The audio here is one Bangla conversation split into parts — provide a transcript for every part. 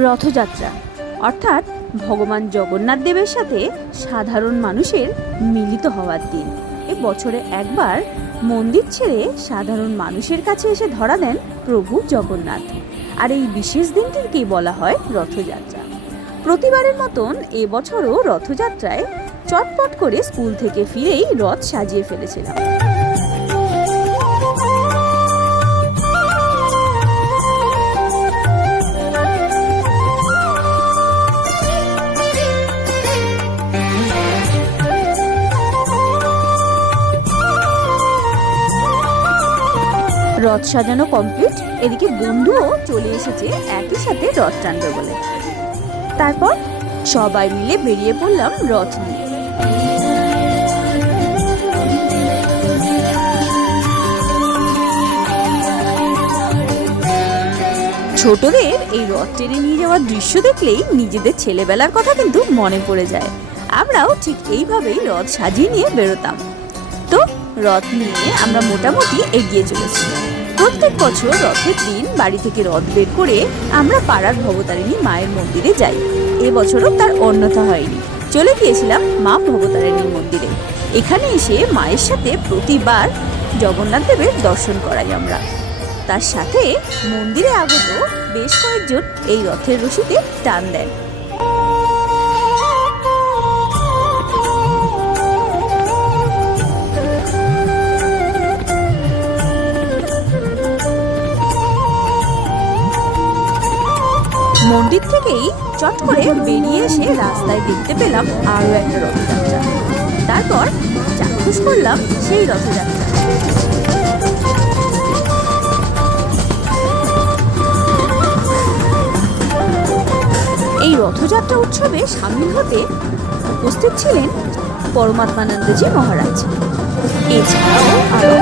রথযাত্রা অর্থাৎ ভগবান জগন্নাথ দেবের সাথে সাধারণ মানুষের মিলিত হওয়ার দিন। এ বছরে একবার মন্দির ছেড়ে সাধারণ মানুষের কাছে এসে ধরা দেন প্রভু জগন্নাথ। আর এই বিশেষ দিনটিকেই বলা হয় রথযাত্রা। প্রতিবারের মতন এবছরও রথযাত্রায় চটপট করে স্কুল থেকে ফিরেই রথ সাজিয়ে ফেলেছিলাম। রথ সাজানো কমপ্লিট, এদিকে বন্ধুও চলে এসেছে একই সাথে রথ টানবে বলে। তারপর সবাই মিলে বেরিয়ে পড়লাম রথ নিয়ে। ছোটদের এই রথ টেনে নিয়ে যাওয়ার দৃশ্য দেখলেই নিজেদের ছেলেবেলার কথা কিন্তু মনে পড়ে যায়। আমরাও ঠিক এইভাবেই রথ সাজিয়ে নিয়ে বেরোতাম। তো রথ নিয়ে আমরা মোটামুটি এগিয়ে চলেছি। প্রত্যেক বছর রথের দিন বাড়ি থেকে রথ বের করে আমরা পাড়ার ভবতারিণী মায়ের মন্দিরে যাই। এবছরও তার অন্যথা হয়নি, চলে গিয়েছিলাম মা ভবতারিণীর মন্দিরে। এখানে এসে মায়ের সাথে প্রতিবার জগন্নাথ দেবের দর্শন করাই আমরা। তার সাথে মন্দিরে আগত বেশ কয়েকজন এই রথের রশিতে টান দেন। মন্দির থেকেই চট করে বেরিয়ে এসে রাস্তায় দেখতে পেলাম আরো একটা রথযাত্রা। তারপর চাক্ষুষ করলাম সেই রথযাত্রা। এই রথযাত্রা উৎসবে সামিল হতে উপস্থিত ছিলেন পরমাত্মানন্দজি মহারাজ। এছাড়াও আরো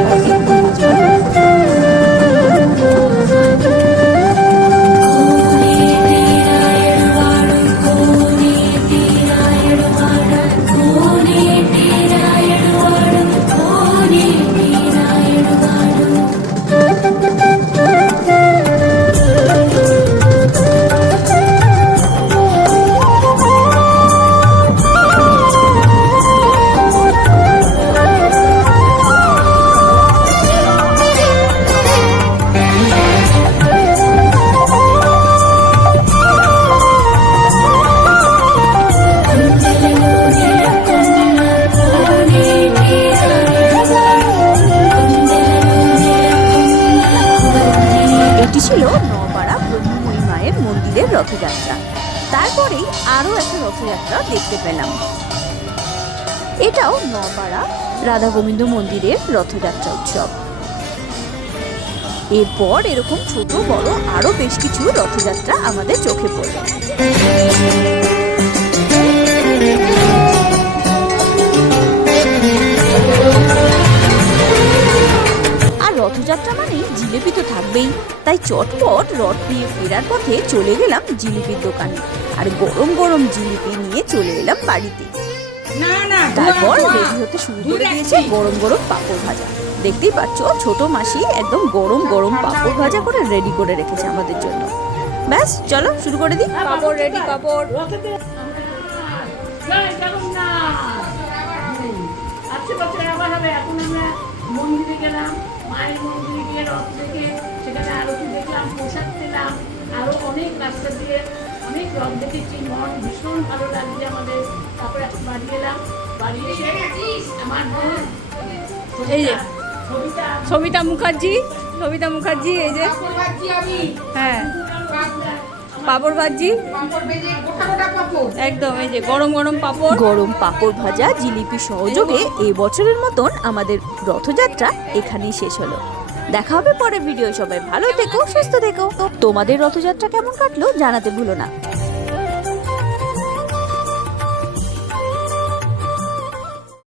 ছিল নপাড়া ব্রহ্মময়ী মায়ের মন্দিরের রথযাত্রা। তারপরেই আরো একটা রথযাত্রা দেখতে পেলাম। এটাও নপাড়া রাধা গোবিন্দ মন্দিরের রথযাত্রা উৎসব। এরপর এরকম ছোট বড় আরো বেশ কিছু রথযাত্রা আমাদের চোখে পড়ল। রথযাত্রা মানেই জিলিপি তো থাকবেই, তাই চটপট রথ নিয়ে ফেরার পথে চলে গেলাম জিলিপির দোকানে। আর গরম গরম জিলিপি নিয়ে চলে এলাম বাড়িতে। তারপর রেডি হতে শুরু করে দিয়েছে গরম গরম পাঁপড় ভাজা। দেখতেই পাচ্ছ ছোট মাসি একদম গরম গরম পাঁপড় ভাজা করে রেডি করে রেখেছে আমাদের জন্য। ব্যাস চলো শুরু করে দিই। পাঁপড় রেডি, পাঁপড়। মন্দিরে গেলাম, মায়ের মন্দিরে গিয়ে রথ দেখে সেখানে আরতি দেখলাম, প্রসাদ পেলাম, আরো অনেক রাস্তা দিয়ে অনেক রথ দেখেছি। মন ভীষণ ভালো লাগছে আমাদের। তারপরে বাড়ি এলাম, বাড়ি এসে আমার বোন এই যে সবিতা মুখার্জি, এই যে হ্যাঁ পাঁপড় ভাজি, একদম এই যে গরম গরম পাঁপড়, গরম পাঁপড় ভাজা জিলিপি সহযোগে এই বছরের মতন আমাদের রথযাত্রা এখানেই শেষ হলো। দেখা হবে পরের ভিডিও। সবাই ভালো থেকো, সুস্থ থেকো। তোমাদের রথযাত্রা কেমন কাটলো জানাতে ভুলো না।